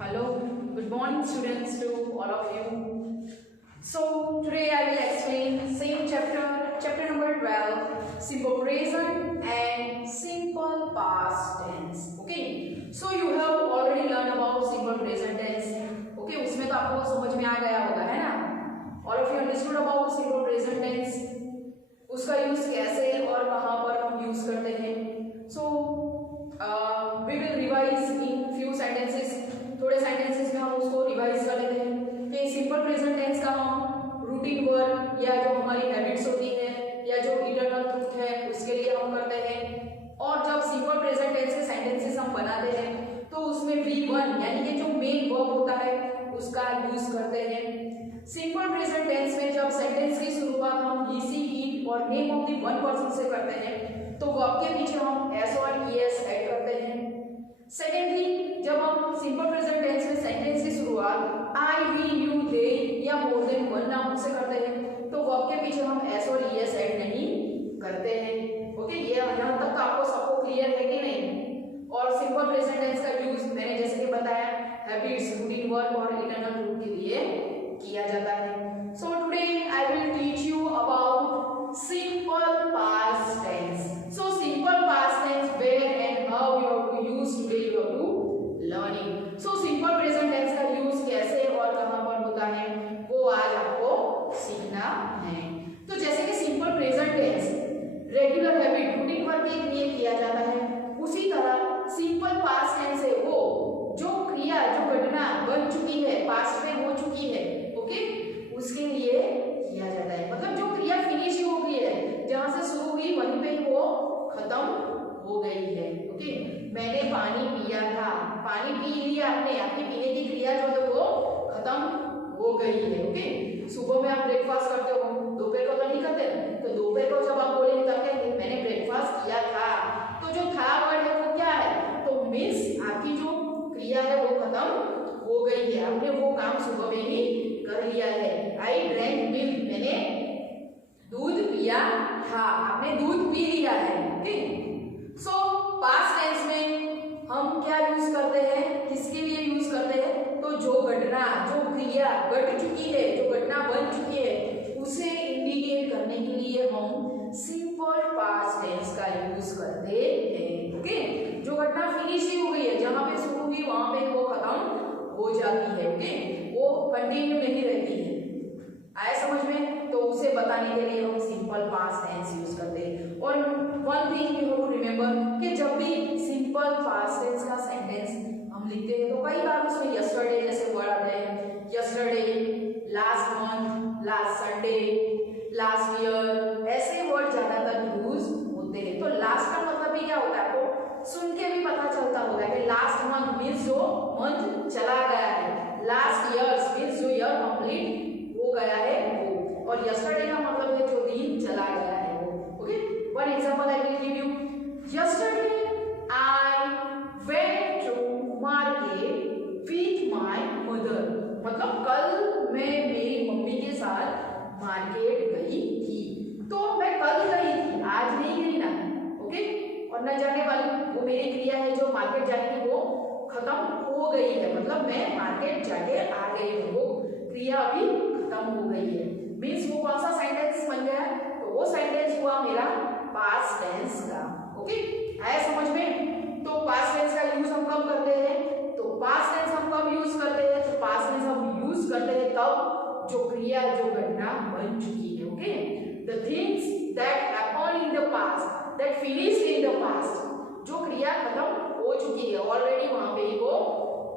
Hello, good morning students to all of you. So today I will explain same chapter number 12, simple present and simple past tense. Okay, so you have already learned about simple present tense. Okay, उसमें तो आपको समझ में आ गया होगा है ना? All of you understood about simple present tense. उसका यूज कैसे और कहाँ पर हम यूज करते हैं. So we will revise in few sentences. थोड़े सेंटेंसेस में हम उसको रिवाइज कर लेते हैं कि सिंपल प्रेजेंट टेंस का हम रूटीन वर्क या जो हमारी हैबिट्स होती है या जो इटर्नल ट्रूथ है उसके लिए हम करते हैं. और जब सिंपल प्रेजेंट टेंस के सेंटेंसेस हम बनाते हैं तो उसमें V1 यानी कि जो मेन वर्ब होता है उसका यूज करते हैं. सिंपल प्रेजेंट टेंस में जब सेंटेंस की शुरुआत हम he she he और name of the one person से करते हैं तो वर्ब के पीछे हम s और es ऐड करते हैं. सेकेंडली, जब हम सिंपल प्रेजेंट टेंस में सेंटेंस की शुरुआत आई वी यू दे या मोर देन वन नाउन से करते हैं तो वर्ब के पीछे हम एस और ईएस ऐड नहीं करते हैं. ओके, ये यहाँ तक आपको सबको क्लियर है कि नहीं? और सिंपल प्रेजेंट टेंस का यूज मैंने जैसे कि बताया हैबिट्स, रूटीन वर्क और इटर्नल ट्रूथ के लिए किया जाता है. So today I will teach you about simple past tense. So simple past tense where and how you have to use today you have to learning. So simple present tense का use कैसे और कहां पर होता है वो आज आपको सीखना है. तो जैसे कि simple present tense regular habit, routine work के लिए किया जाता है, उसी तरह सिंपल पास्ट टेंस है वो जो क्रिया, जो घटना बन चुकी है, पास्ट में हो चुकी है, ओके, उसके लिए किया जाता है. मतलब जो क्रिया फिनिश हो गई है, जहां से शुरू हुई वहीं पे वो खत्म हो गई है. ओके, मैंने पानी पिया था, पानी पी लिया आपने, आपकी पीने की क्रिया जो है वो खत्म हो गई है. ओके, सुबह में आप ब्रेकफास्ट करते हो, दोपहर को तो नहीं करते, तो दोपहर को जब आप बोलेंगे तब कहेंगे मैंने ब्रेकफास्ट किया था. तो जो था वर्ड है वो क्या है? तो मीन्स आपकी जो क्रिया है वो खत्म हो गई है, आपने वो काम सुबह में ही कर लिया है. आई ड्रैंक मिल्क, मैंने दूध पिया था, आपने दूध पी लिया है. ओके, सो पास्ट टेंस में हम क्या यूज करते हैं, किसके लिए यूज करते हैं? तो जो घटना, जो क्रिया घट चुकी है, जो घटना बन चुकी है उसे इंडिकेट करने के लिए हम सिंपल पास्ट टेंस का यूज करते हैं. ओके, जो घटना फिनिश ही हो गई है, जहां पे शुरू हुई वहां पे वो खत्म हो जाती है. ओके, वो कंटिन्यू नहीं रहती है. आया समझ में? तो उसे बताने के लिए हम सिंपल पास्ट टेंस यूज करते हैं. और one thing you have to remember कि जब भी सिंपल पास्ट टेंस का सेंटेंस हम लिखते हैं तो कई बार उसमें यस्टरडे जैसे वर्ड आते हैं. Yesterday, last month, last Sunday, last year, ऐसे वर्ड ज्यादातर यूज होते हैं. तो लास्ट का मतलब भी क्या होता है आपको सुन के भी पता चलता होगा कि लास्ट मंथ मीन्स जो मंथ चला गया है, लास्ट ईयर्स मीन्स जो ईयर कंप्लीट हो गया है वो, और यस्टरडे का मतलब है जो दिन चला गया है वो. Okay, one example I will give you. Yesterday I went to market with my mother. मतलब कल मैं मेरी मम्मी के साथ मार्केट गई थी. तो मैं कल गई थी, आज नहीं गई ना. ओके, और न जाने वाली वो मेरी क्रिया है जो मार्केट जाने की वो खत्म हो गई है, मतलब मैं मार्केट जाके आ गई हूँ, वो क्रिया अभी खत्म हो गई है. मीन्स वो कौन सा सेंटेंस बन गया? तो वो सेंटेंस हुआ मेरा पास्ट टेंस का. ओके, आया समझ में? तो पास्ट टेंस का यूज हम कब करते हैं? तो पास्ट टेंस हम कब यूज करते हैं? तो पास्ट टेंस हम यूज करते हैं तब जो क्रिया, जो घटना बन चुकी है. Okay, the things that happen in the past, that finished in the past, जो क्रिया खत्म हो चुकी है ऑलरेडी, वहां पे ही वो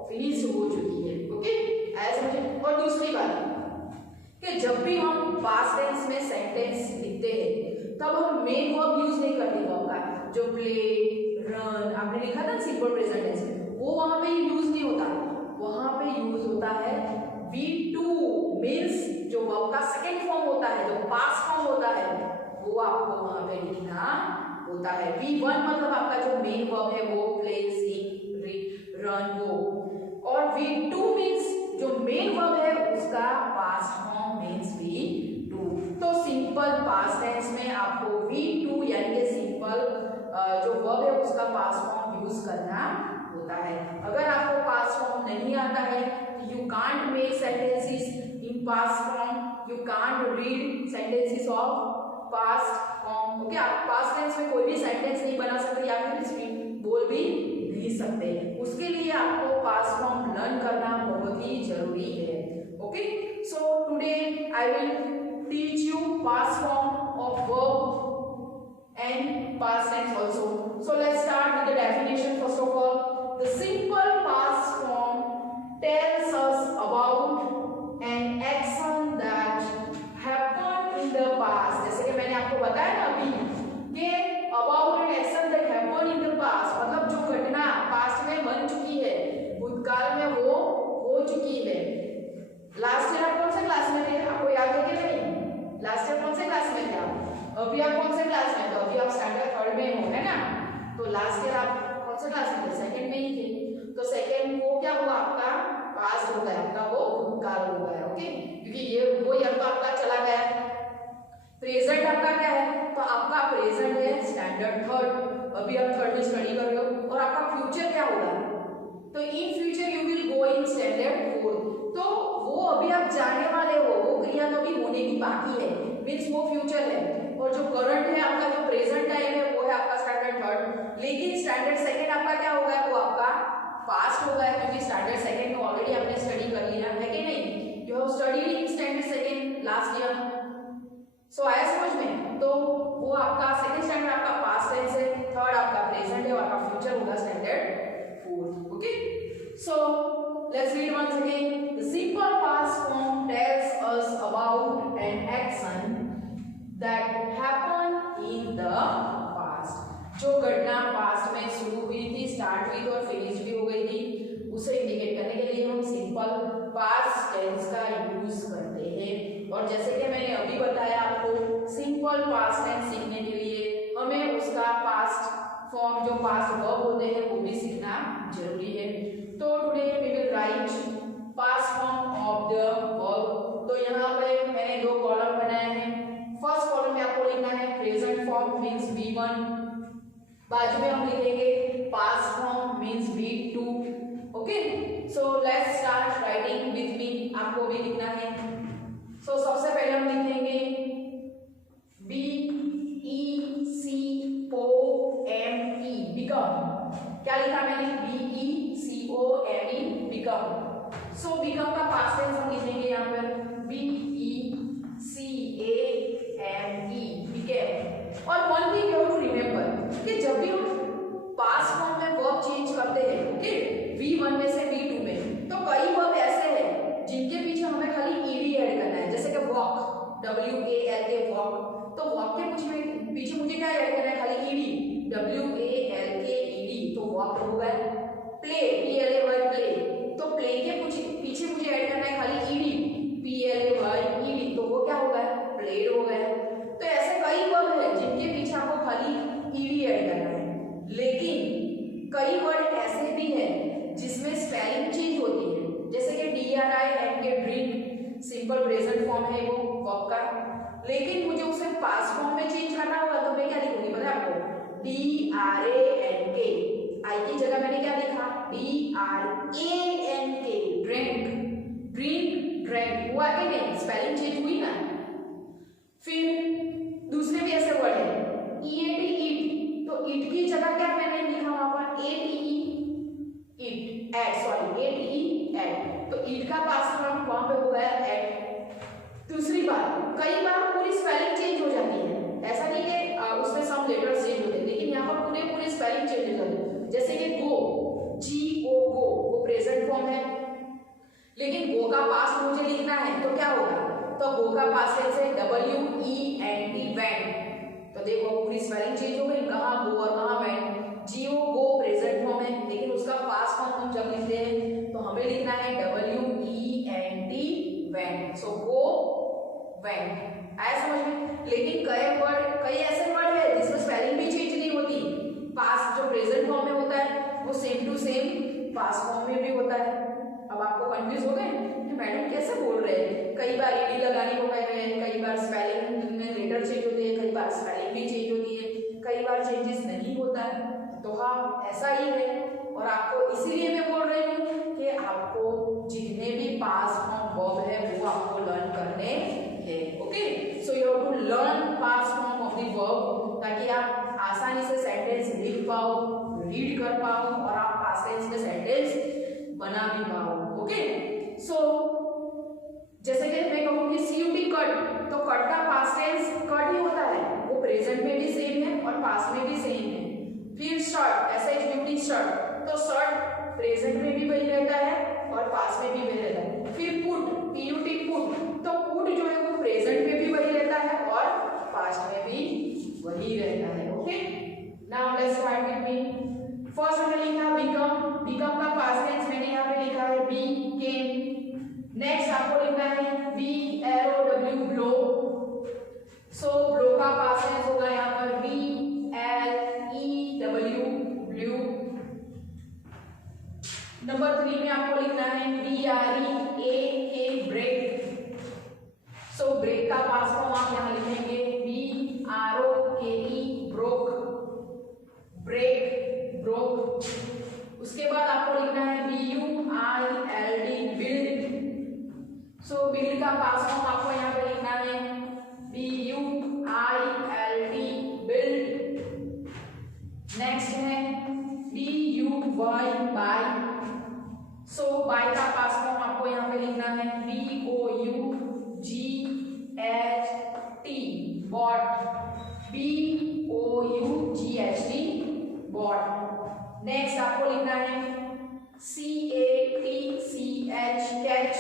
फिनिश हो चुकी है. ओके, आया समझ? और दूसरी बात कि जब भी हम पास्ट टेंस में सेंटेंस लिखते हैं तब हम मेन वर्ब यूज नहीं करते. वर्ब का जो प्ले, रन आपने लिखा था सिंपल प्रेजेंट टेंस में, वो वहां पे यूज नहीं होता. वहां पे यूज होता है V2 मींस जो वर्ब का सेकंड फॉर्म होता है, जो पास्ट फॉर्म होता है, वो आपको वहां पे लिखना होता है. V1 मतलब आपका जो मेन वर्ब है वो प्ले, सिंग, रन वो, और V2 मींस जो मेन वर्ब है उसका पास्ट फॉर्म मींस V2. तो सिंपल पास्ट टेंस में आपको V2 यानी कि सिंपल जो वर्ब है उसका पास्ट फॉर्म यूज करना होता है. अगर आपको पास्ट फॉर्म नहीं आता है, you can't make sentences in past form, you can't read sentences of past form. Okay, आप पास्ट टेंस में कोई भी सेंटेंस नहीं बना सकते या फिर स्पीक बोल भी नहीं सकते। उसके लिए आपको पास्ट फॉर्म लर्न करना बहुत ही जरूरी है। Okay, so today I will teach you past form of verb and past tense also. So let's start with the definition first of all. The simple past form tells us about an action that happened in the past. जैसे कि मैंने आपको बताया ना अभी कि about an action that happened in the past, मतलब जो घटना पास्ट में बन चुकी है, भूतकाल में वो हो चुकी है। लास्ट ईयर आप कौन से क्लास में थे, आपको याद है कि नहीं? लास्ट ईयर कौन से क्लास में थे आप? अभी आप कौन से क्लास में? तो अभी आप स्टैंडर्ड 3rd में हो, है ना? तो लास्ट ईयर आप कौन से क्लास में थे? 2nd में ही थे। तो सेकंड वो क्या हुआ आपका? पास्ट होता है, आपका वो भूतकाल हो गया। ओके, क्योंकि ये वो ईयर तो आपका चला गया। प्रेजेंट आपका क्या है? तो आपका प्रेजेंट है स्टैंडर्ड 3rd, अभी आप 3rd में स्टडी कर रहे हो। और आपका फ्यूचर क्या होगा? तो in future you will go in standard 4th। तो वो अभी आप जाने वाले हो, वो क्रिया तो अभी होने की बाकी है, मीन्स वो फ्यूचर है। और जो करंट है आपका, जो प्रेजेंट टाइम है, वो है आपका स्टैंडर्ड 3rd। लेकिन स्टैंडर्ड 2nd आपका क्या हो गया? वो आपका पास्ट हो गया, क्योंकि स्टैंडर्ड 2nd में ऑलरेडी आपने स्टडी कर लिया है कि नहीं? You have studied in standard 2nd last year. So आया समझ में? तो वो आपका 2nd स्टैंडर्ड आपका पास्ट टेंस है, 3rd आपका प्रेजेंट है और आपका फ्यूचर होगा standard 4th। Okay, so let's read once again. The simple past form tells us about an action that happened in the past. जो घटना पास्ट में शुरू हुई थी, स्टार्ट हुई थी और फिनिश भी हो गई थी, उसे इंडिकेट करने के लिए हम सिंपल पास्ट टेंस का यूज करते हैं। और जैसे कि मैंने अभी बताया आपको, सिंपल पास्ट टेंस सीखने के लिए हमें उसका पास्ट फॉर्म, जो पास्ट वर्ब होते हैं, वो भी सीखना जरूरी है। तो today we will write past form of the verb. तो यहाँ पे मैंने 2 कॉलम बनाए हैं। फर्स्ट कॉलम में आपको लिखना है प्रेजेंट फॉर्म मींस V1, बाजू में हम लिखेंगे past form means V2। Okay, so let's start writing with me, आपको भी लिखना है। सो सबसे पहले हम लिखेंगे BECOME, बिकम। क्या लिखा मैंने? BECOME, become. सो बिकम का पास्ट टेंस हम लिखेंगे यहाँ पर BECAME, बिकेम। और one thing you have to remember कि जब भी हम पास्ट फॉर्म में वर्ब चेंज करते हैं, ओके, V1 में से V2 में, तो कई वर्ब ऐसे हैं जिनके पीछे हमें खाली ed ऐड करना है। जैसे कि वॉक, WALK, वॉक। तो वॉक के पीछे मुझे क्या ऐड करना है? खाली ed, WALK, तो वॉक हो गया। प्ले, PLAY, प्ले, तो प्ले के पीछे मुझे ऐड करना है खाली ed, PLAY, तो वो क्या हो गया? प्लेड हो गया। तो ऐसे कई वर्ब है जिनके पीछे आपको खाली ed ऐड करना है। लेकिन कई वर्ड ऐसे भी हैं जिसमें स्पेलिंग चेंज होती है, जैसे कि DRINK, drink, simple present form है वो वर्ब का, लेकिन मुझे उसे पास्ट फॉर्म में चेंज करना होगा तो मैं क्या लिखूंगी पता है आपको? DRANK, आई की जगह मैंने क्या लिखा? DRANK, drink, drink, drank. हुआ कि नहीं? स्पेलिंग चेंज हुई ना। फिर दूसरे भी ऐसे वर्ड है EAT, ईट, तो ईट की जगह क्या मैंने लिखा वहां पर? ATE, ईट, एट, सॉरी, ATE, एट। तो ईट का पास्ट फॉर्म वहां पे हो गया एट। दूसरी बात, कई बार पूरी स्पेलिंग चेंज हो जाती है, ऐसा नहीं कि उसमें सम लेटर्स चेंज होते हैं, लेकिन यहाँ पर पूरे स्पेलिंग चेंज हो जाती है। जैसे कि गो, GO, गो, वो प्रेजेंट फॉर्म है, लेकिन गो का पास्ट मुझे लिखना है तो क्या होगा? तो गो का पास्ट टेंस है WENT, वेंट। तो देखो पूरी स्पेलिंग चेंज हो गई, कहाँ गो और कहाँ वेंट। GO, गो प्रेजेंट फॉर्म है, लेकिन उसका पास्ट फॉर्म हम जब लिखते हैं तो हमें लिखना है WENT, वेंट। सो गो, वेंट। आया समझ में? लेकिन कई ऐसे वर्ड है जिसमें स्पेलिंग भी चेंज नहीं होती, पास्ट जो प्रेजेंट फॉर्म में होता है वो same to same past form में भी होता है। अब आपको कंफ्यूज हो गए कि मैडम कैसे बोल रहे हैं? कई बार ed लगाने को कह रहे हैं, कई बार स्पेलिंग में लेटर चेंज होते हैं, कई बार स्पेलिंग भी चेंज होती है, कई बार चेंजेस नहीं होता है। तो हाँ, ऐसा ही है। और आपको इसीलिए मैं बोल रही हूँ कि आपको बना भी पाओ। ओके, सो जैसे कि मैं कहूँगी सीयूटी कट, तो कट का पास्ट टेंस कट ही होता है, वो प्रेजेंट में भी सेम है और पास्ट में भी सेम है। फिर शर्ट, SHUT शर्ट, तो शर्ट प्रेजेंट में भी वही रहता है और पास्ट में भी वही रहता है। फिर पुट, PUT पुट, तो पुट जो है वो प्रेजेंट में भी वही रहता है और पास्ट में भी वही रहता है। Okay, now let's start with me. First हमने लिखा बिकम, बिकम का पास्ट टेंस मैंने यहाँ पे लिखा है became। नेक्स्ट आपको लिखना है BLOW ब्लो, सो ब्लो का पास्ट टेंस होगा यहाँ पर BLEW ब्लू। नंबर 3 में आपको लिखना है BREAK ब्रेक, सो ब्रेक का पास्ट फॉर्म आप यहाँ लिखेंगे BROKE ब्रोक, ब्रेक ब्रोक। उसके बाद आपको लिखना है BUILD बिल्ड, सो बिल्ड का पास्ट फॉर्म आपको यहाँ पे लिखना है BUILD बिल्ड। नेक्स्ट है BUY बाय, सो बाय का पास्ट फॉर्म आपको यहाँ पे लिखना है BOUGHT bought, BOUGHT bought. Next आपको लिखना है CATCH catch,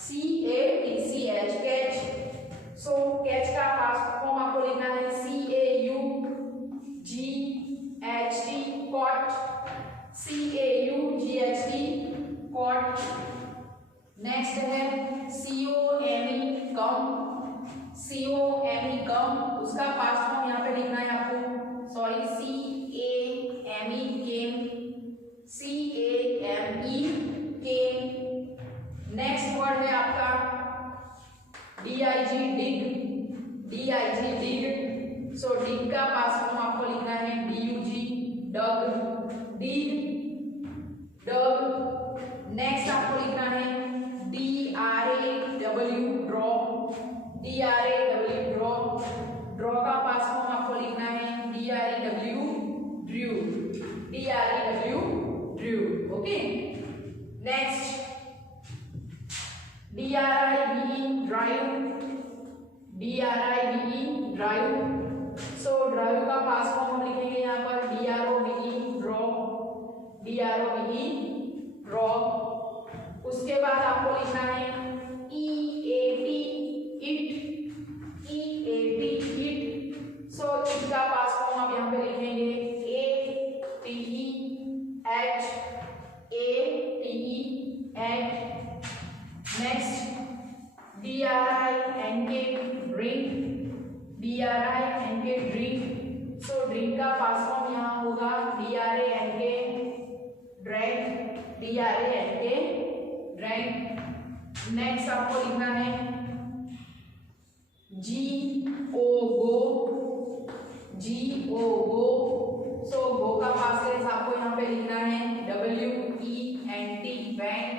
CATCH catch, so catch का पास्ट फॉर्म आपको लिखना है CAUGHT caught, CAUGHT caught. Next है COME कम, COME कम, उसका पास्ट फॉर्म यहाँ पे लिखना है आपको, सॉरी CAME केम, CAME केम। नेक्स्ट वर्ड है आपका DIG डिग, DIG डिग, सो डिग का पास्ट फॉर्म आपको लिखना है DUG डग, डिग डग। नेक्स्ट आपको लिखना है DRAW draw, DRAW draw, draw का पास्ट फॉर्म आपको लिखना है DREW drew, DREW drew. Okay, next DRIVE drive, DRIVE drive, so drive का पास्ट फॉर्म हम लिखेंगे यहाँ पर DROVE ड्रॉ, DROVE ड्रॉ। उसके बाद आपको लिखना है EAT eat, EAT eat, so इसका पास्ट फॉर्म आप यहाँ पे लिखेंगे ATE ate, ATE ate. Next DRINK drink, DRINK drink, so drink का पास्ट फॉर्म यहाँ होगा DRANK drank, DRANK drank. Next आपको लिखना है GO गो, GO गो, सो गो का पास्ट टेंस आपको यहाँ पे लिखना है WENT went,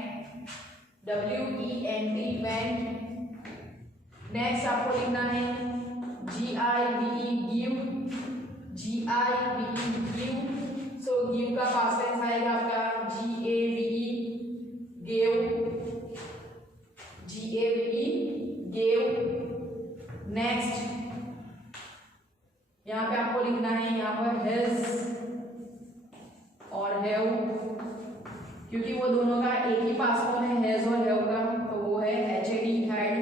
WENT went. Next आपको लिखना है GIVE give, GIVE give, so give का पास्ट टेंस आएगा आपका GAVE gave, GAVE gave. Next यहाँ पे आपको लिखना है यहाँ पर हैज और हैव, क्योंकि वो दोनों का एक ही पास्ट फॉर्म है हैज और हैव का, तो वो है HAD had,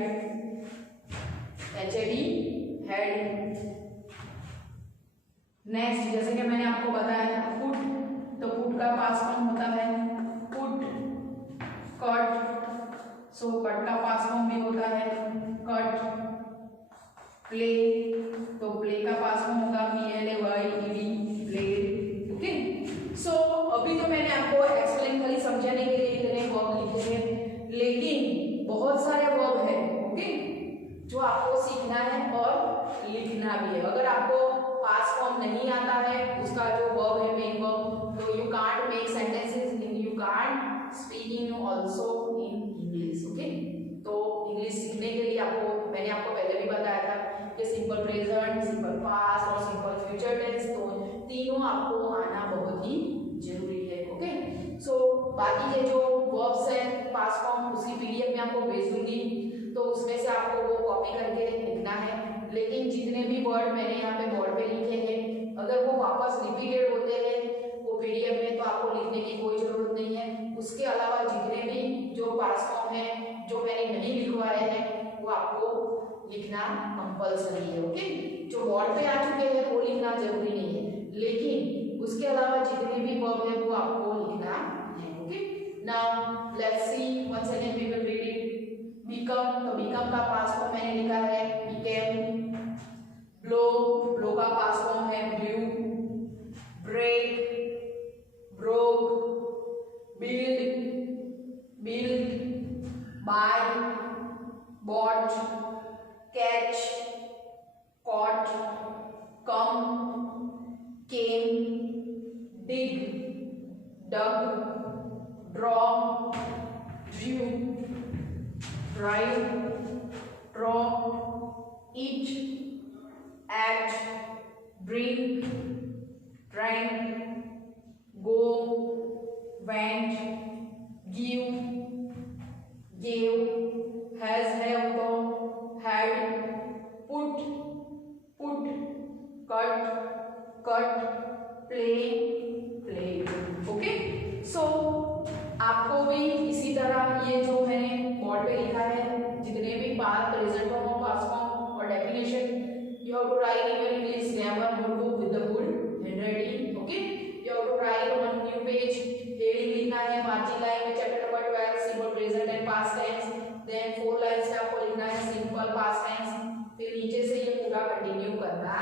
HAD had. Next जैसे कि मैंने आपको बताया पुट, तो पुट का पास्ट फॉर्म होता है पुट, कट, सो कट का पास्ट फॉर्म भी होता है कट। प्ले, तो प्ले का पास्ट फॉर्म होगा PLAYED प्लेड। ओके, सो अभी तो मैंने आपको एक्सप्लेन खाली समझाने के लिए इतने वर्ब लिखे हैं, लेकिन बहुत सारे वर्ब है ओके जो आपको सीखना है और लिखना भी है। अगर आपको पास्ट फॉर्म नहीं आता है उसका जो वर्ब है मेन वर्ब, तो you can't make sentences in, you can't speaking also in English. Okay, तो इंग्लिश सीखने के लिए आपको मैंने आपको पहले भी बताया था कि सिंपल प्रेजेंट, सिंपल पास्ट और सिंपल फ्यूचर टेंस, तो तीनों आपको आना बहुत ही जरूरी है। ओके, सो बाकी ये जो वर्ब्स है पास्ट फॉर्म उसकी पीडीएफ में आपको भेज दूंगी, तो उसमें से आपको वो कॉपी करके लिखना है। लेकिन जितने भी वर्ड मैंने यहाँ पे बोर्ड पे लिखे हैं, अगर वो वापस रिपीटेड होते हैं वो पीडीएफ में, तो आपको लिखने की कोई जरूरत नहीं है। उसके अलावा जितने भी जो पास्ट फॉर्म है जो मैंने नहीं लिखवाए हैं वो आपको लिखना कंपल्सरी है। ओके, जो बोर्ड पे आ चुके हैं वो लिखना जरूरी नहीं है, लेकिन उसके अलावा जितने भी वर्ब है वो आपको लिखना है। Okay, now let's see once again we will read it. Become, तो बिकम का पास्ट फॉर्म मैंने लिखा है बिकेम। ब्लो, ब्लो का पास्ट फॉर्म है blew. Break, broke. Build, build. Buy, bought. Catch, caught. Come, came. Dig, dug. Draw, drew. Drive, drove. Eat, ate. Drink, drank. Go, went. Give, gave. Has, have, तो had. Put, put. Cut, cut. Play, play. Okay, so आपको भी इसी तरह ये जो मैंने board पे लिखा है जितने भी पास्ट, प्रेजेंट फॉर्म और पास्ट फॉर्म और definition, you have to write in your English grammar notebook with the good handwriting. Okay, you have to write on new page. Heading लिखना है मार्जिन लाइन में chapter number 12 simple present and past tense. Then 4 lines में आपको लिखना है simple past tense. फिर नीचे से ये पूरा कंटिन्यू करना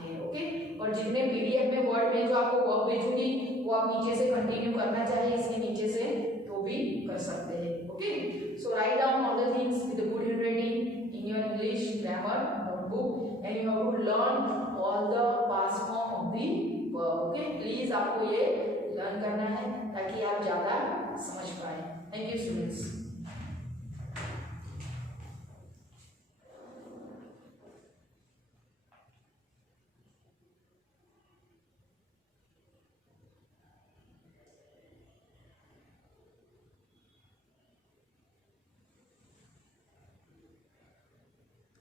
है। ओके, और जितने पीडीएफ में वर्ड में जो आपको वर्ब भेजूंगी वो आप नीचे से कंटिन्यू करना चाहिए, इसके नीचे से तो भी कर सकते हैं। Okay, so write down all the things with good handwriting in your English grammar notebook and you have to learn all the past form of the verb. Okay, please आपको ये लर्न करना है ताकि आप ज्यादा समझ पाए। Thank you students.